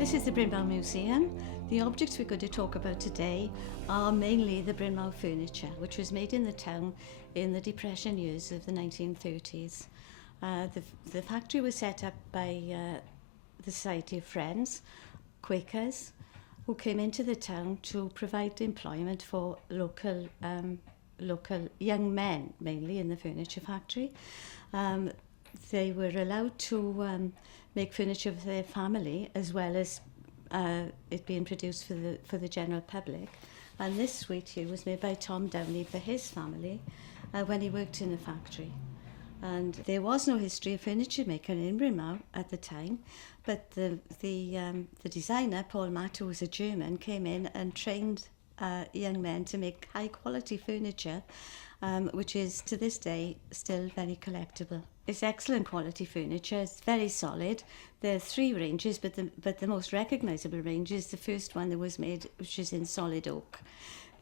This is the Brynmawr Museum. The objects we're going to talk about today are mainly the Brynmawr furniture, which was made in the town in the Depression years of the 1930s. The factory was set up by the Society of Friends, Quakers, who came into the town to provide employment for local young men, mainly in the furniture factory. They were allowed to make furniture for their family, as well as it being produced for the general public. And this suite here was made by Tom Downey for his family when he worked in the factory. And there was no history of furniture making in Brynmawr at the time, but the designer, Paul Matt, who was a German, came in and trained young men to make high quality furniture, which is to this day still very collectible. It's excellent quality furniture. It's very solid. There are three ranges, but the most recognisable range is the first one that was made, which is in solid oak.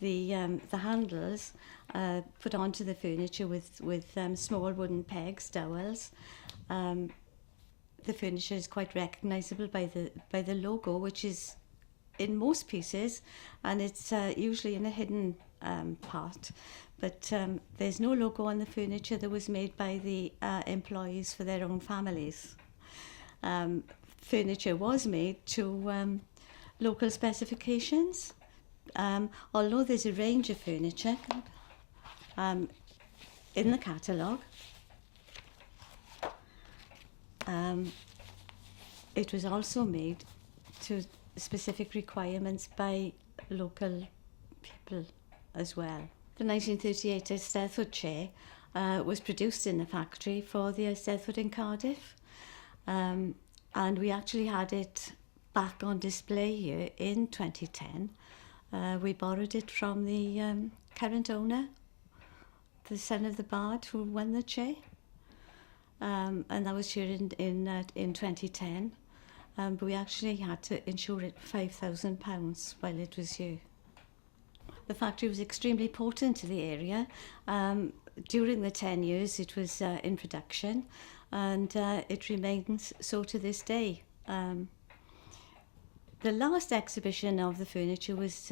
The handles put onto the furniture with small wooden pegs, dowels. The furniture is quite recognisable by the logo, which is in most pieces, and it's usually in a hidden part. But there's no logo on the furniture that was made by the employees for their own families. Furniture was made to local specifications, although there's a range of furniture in the catalogue. It was also made to specific requirements by local people as well. The 1938 Eisteddfod chair was produced in the factory for the Eisteddfod in Cardiff, and we actually had it back on display here in 2010. We borrowed it from the current owner, the son of the bard who won the chair, and that was here in 2010. But we actually had to insure it £5,000 while it was here. The factory was extremely important to the area. During the 10 years it was in production, and it remains so to this day. The last exhibition of the furniture was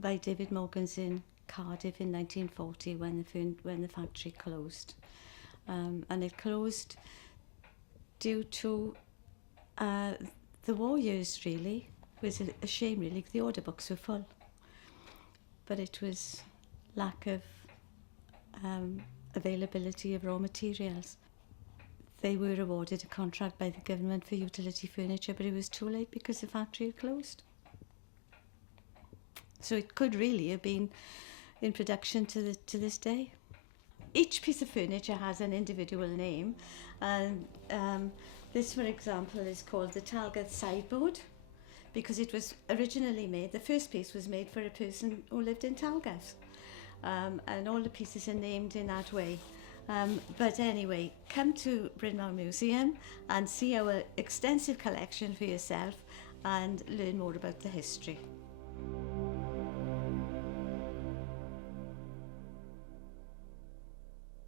by David Morgan's in Cardiff in 1940 when the factory closed. And it closed due to the war years, really. It was a shame, really. The order books were full. But it was lack of availability of raw materials. They were awarded a contract by the government for utility furniture, but it was too late because the factory had closed. So it could really have been in production to this day. Each piece of furniture has an individual name, and this, for example, is called the Talgath sideboard, because it was originally made, the first piece was made for a person who lived in Talgath, and all the pieces are named in that way. But anyway, come to Brynmawr Museum and see our extensive collection for yourself and learn more about the history.